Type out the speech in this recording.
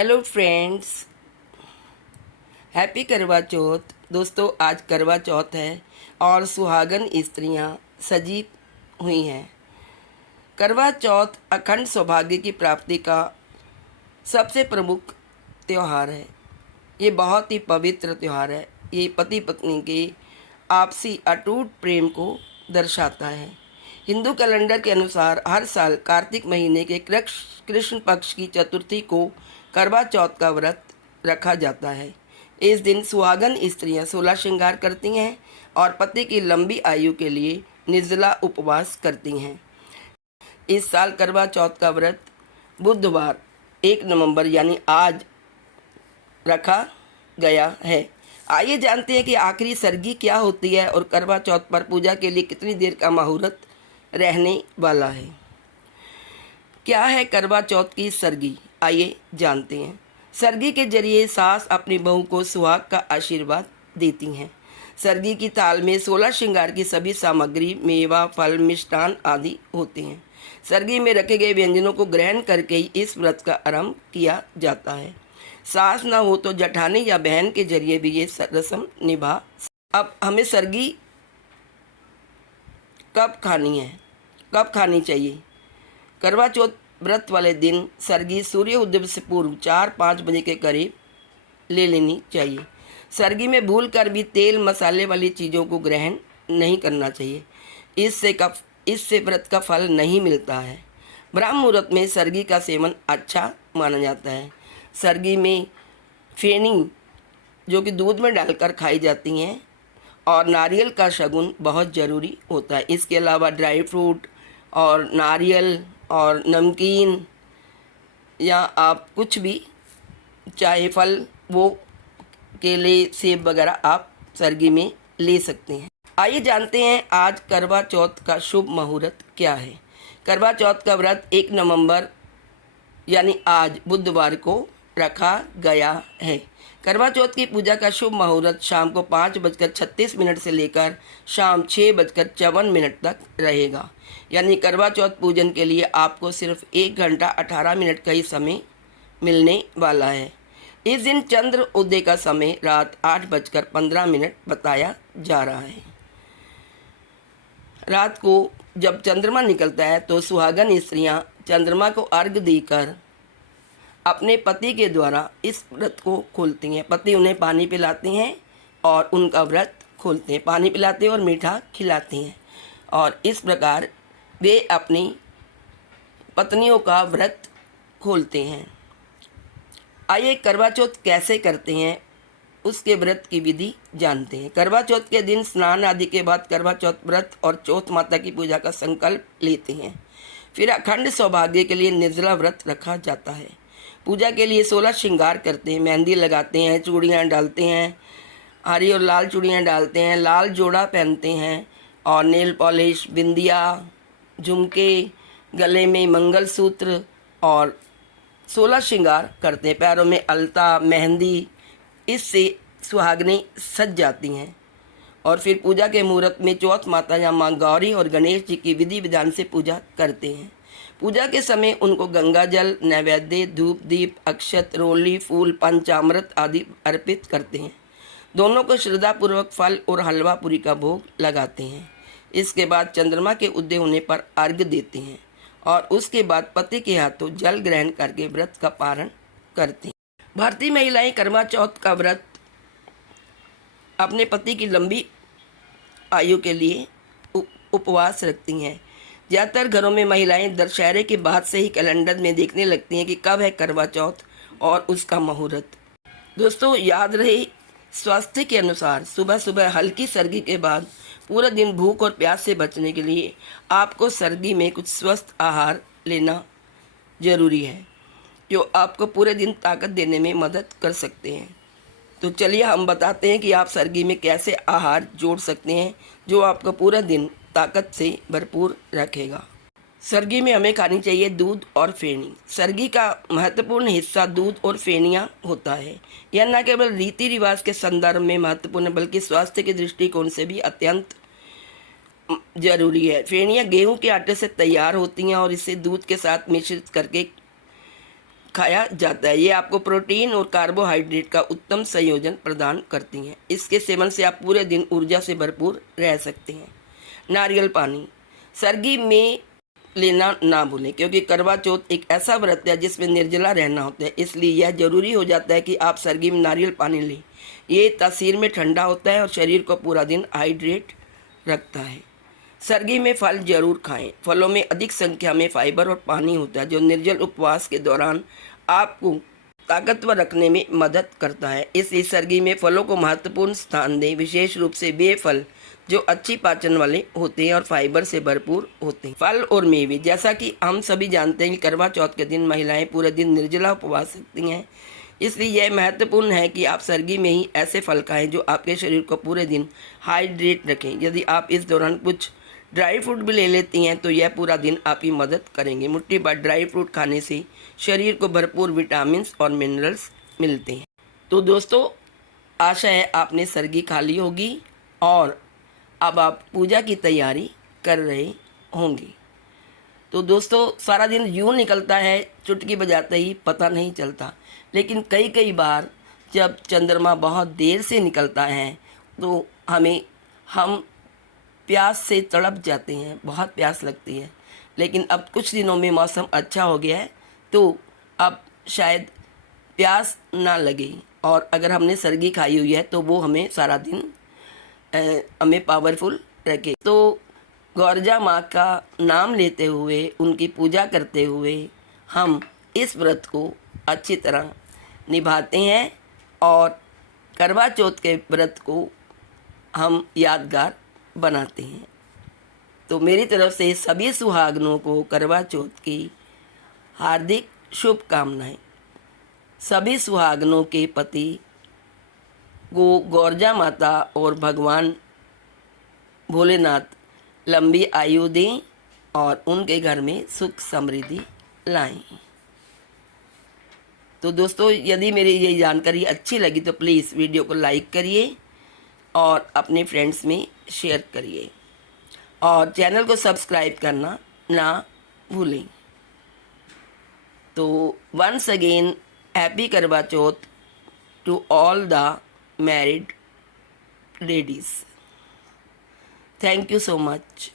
Hello friends, happy Karva चौथ। दोस्तों, आज करवा चौथ है और सुहागन स्त्रियां सजी हुई हैं। करवा चौथ अखंड सौभाग्य की प्राप्ति का सबसे प्रमुख त्यौहार है। ये बहुत ही पवित्र त्यौहार है। ये पति पत्नी के आपसी अटूट प्रेम को दर्शाता है। हिंदू कैलेंडर के अनुसार हर साल कार्तिक महीने के कृष्ण पक्ष की चतुर्थी को करवा चौथ का व्रत रखा जाता है। इस दिन सुहागन स्त्रियां 16 श्रृंगार करती हैं और पति की लंबी आयु के लिए निर्जला उपवास करती हैं। इस साल करवा चौथ का व्रत बुधवार 1 नवंबर यानी आज रखा गया है। आइए जानते हैं कि आखिरी सरगी क्या होती है और करवा चौथ पर पूजा के लिए कितनी देर का मुहूर्त रहने वाला है। क्या है करवा चौथ की सरगी, आइए जानते हैं। सरगी के जरिए सास अपनी बहू को सुहाग का आशीर्वाद देती हैं। सरगी की थाल में 16 श्रृंगार की सभी सामग्री, मेवा, फल, मिष्टान आदि होते हैं। सरगी में रखे गए व्यंजनों को ग्रहण करके ही इस व्रत का आरंभ किया जाता है। सास न हो तो जठानी या बहन के जरिए भी ये रस्म निभा। अब हमें सरगी कब खानी चाहिए। करवा चौथ व्रत वाले दिन सरगी सूर्य उदय से पूर्व 4-5 बजे के करीब ले लेनी चाहिए। सरगी में भूल कर भी तेल मसाले वाली चीज़ों को ग्रहण नहीं करना चाहिए। इससे व्रत का फल नहीं मिलता है। ब्रह्म मुहूर्त में सरगी का सेवन अच्छा माना जाता है। सरगी में फेनी जो कि दूध में डालकर खाई जाती हैं और नारियल का शगुन बहुत ज़रूरी होता है। इसके अलावा ड्राई फ्रूट और नारियल और नमकीन या आप कुछ भी चाहे फल, वो केले, सेब वगैरह आप सरगी में ले सकते हैं। आइए जानते हैं आज करवा चौथ का शुभ मुहूर्त क्या है। करवा चौथ का व्रत 1 नवंबर यानी आज बुधवार को रखा गया है। करवा चौथ की पूजा का शुभ मुहूर्त शाम को 5:36 से लेकर शाम 6:54 तक रहेगा। यानी करवा चौथ पूजन के लिए आपको सिर्फ 1 घंटा 18 मिनट का ही समय मिलने वाला है। इस दिन चंद्र उदय का समय रात 8:15 बताया जा रहा है। रात को जब चंद्रमा निकलता है तो सुहागन स्त्रियां चंद्रमा को अर्घ्य देकर अपने पति के द्वारा इस व्रत को खोलती हैं। पति उन्हें पानी पिलाते हैं और उनका व्रत खोलते हैं। पानी पिलाते हैं और मीठा खिलाते हैं और इस प्रकार वे अपनी पत्नियों का व्रत खोलते हैं। आइए करवा चौथ कैसे करते हैं उसके व्रत की विधि जानते हैं। करवा चौथ के दिन स्नान आदि के बाद करवा चौथ व्रत और चौथ माता की पूजा का संकल्प लेते हैं। फिर अखंड सौभाग्य के लिए निर्जला व्रत रखा जाता है। पूजा के लिए 16 श्रृंगार करते हैं। मेहंदी लगाते हैं, चूड़ियाँ डालते हैं, हरी और लाल चूड़ियाँ डालते हैं, लाल जोड़ा पहनते हैं और नेल पॉलिश, बिंदिया, झुमके, गले में मंगलसूत्र और 16 श्रृंगार करते हैं। पैरों में अलता, मेहंदी, इससे सुहागनें सज जाती हैं। और फिर पूजा के मुहूर्त में चौथ माता या माँ गौरी और गणेश जी की विधि विधान से पूजा करते हैं। पूजा के समय उनको गंगा जल, नैवेद्य, धूप, दीप, अक्षत, रोली, फूल, पंचामृत आदि अर्पित करते हैं। दोनों को श्रद्धापूर्वक फल और हलवा पूरी का भोग लगाते हैं। इसके बाद चंद्रमा के उदय होने पर अर्घ्य देते हैं और उसके बाद पति के हाथों जल ग्रहण करके व्रत का पारण करते हैं। भारतीय महिलाएं करवा चौथ का व्रत अपने पति की लंबी आयु के लिए उपवास रखती हैं। ज़्यादातर घरों में महिलाएं दशहरे के बाद से ही कैलेंडर में देखने लगती हैं कि कब है करवा चौथ और उसका मुहूर्त। दोस्तों, याद रहे, स्वास्थ्य के अनुसार सुबह सुबह हल्की सर्दी के बाद पूरा दिन भूख और प्यास से बचने के लिए आपको सर्दी में कुछ स्वस्थ आहार लेना जरूरी है जो आपको पूरे दिन ताकत देने में मदद कर सकते हैं। तो चलिए हम बताते हैं कि आप सर्दी में कैसे आहार जोड़ सकते हैं जो आपको पूरा दिन ताकत से भरपूर रखेगा। सर्दी में हमें खानी चाहिए दूध और फेनी। सर्दी का महत्वपूर्ण हिस्सा दूध और फेनियाँ होता है। यह न केवल रीति रिवाज के संदर्भ में महत्वपूर्ण बल्कि स्वास्थ्य के दृष्टिकोण से भी अत्यंत जरूरी है। फेनियाँ गेहूं के आटे से तैयार होती हैं और इसे दूध के साथ मिश्रित करके खाया जाता है। ये आपको प्रोटीन और कार्बोहाइड्रेट का उत्तम संयोजन प्रदान करती हैं। इसके सेवन से आप पूरे दिन ऊर्जा से भरपूर रह सकते हैं। नारियल पानी सर्दी में लेना ना भूलें, क्योंकि करवा चौथ एक ऐसा व्रत है जिसमें निर्जला रहना होता है। इसलिए यह जरूरी हो जाता है कि आप सर्दी में नारियल पानी लें। ये तासीर में ठंडा होता है और शरीर को पूरा दिन हाइड्रेट रखता है। सर्दी में फल जरूर खाएं। फलों में अधिक संख्या में फाइबर और पानी होता है, जो निर्जल उपवास के दौरान आपको ताकतवर रखने में मदद करता है। इसलिए सर्दी में फलों को महत्वपूर्ण स्थान दें, विशेष रूप से वे फल जो अच्छी पाचन वाले होते हैं और फाइबर से भरपूर होते हैं। फल और मेवे, जैसा कि हम सभी जानते हैं कि करवा चौथ के दिन महिलाएं पूरे दिन निर्जला उपवास रखती हैं। इसलिए यह महत्वपूर्ण है कि आप सर्दी में ही ऐसे फल खाएं जो आपके शरीर को पूरे दिन हाइड्रेट रखें। यदि आप इस दौरान कुछ ड्राई फ्रूट भी ले लेती हैं तो यह पूरा दिन आपकी मदद करेंगे। मुट्ठी भर ड्राई फ्रूट खाने से शरीर को भरपूर विटामिन और मिनरल्स मिलते हैं। तो दोस्तों, आशा है आपने सर्दी खा ली होगी और अब आप पूजा की तैयारी कर रहे होंगे। तो दोस्तों, सारा दिन यूँ निकलता है, चुटकी बजाते ही पता नहीं चलता। लेकिन कई बार जब चंद्रमा बहुत देर से निकलता है तो हम प्यास से तड़प जाते हैं, बहुत प्यास लगती है। लेकिन अब कुछ दिनों में मौसम अच्छा हो गया है तो अब शायद प्यास ना लगे, और अगर हमने सर्दी खाई हुई है तो वो हमें सारा दिन हमें पावरफुल रखे। तो गौरजा माँ का नाम लेते हुए, उनकी पूजा करते हुए हम इस व्रत को अच्छी तरह निभाते हैं और करवा चौथ के व्रत को हम यादगार बनाते हैं। तो मेरी तरफ से सभी सुहागनों को करवा चौथ की हार्दिक शुभकामनाएं। सभी सुहागनों के पति को गौरजा माता और भगवान भोलेनाथ लंबी आयु दें और उनके घर में सुख समृद्धि लाएं। तो दोस्तों, यदि मेरी ये जानकारी अच्छी लगी तो प्लीज़ वीडियो को लाइक करिए और अपने फ्रेंड्स में शेयर करिए और चैनल को सब्सक्राइब करना ना भूलें। तो once again happy Karva Chauth to all the married ladies. Thank you so much.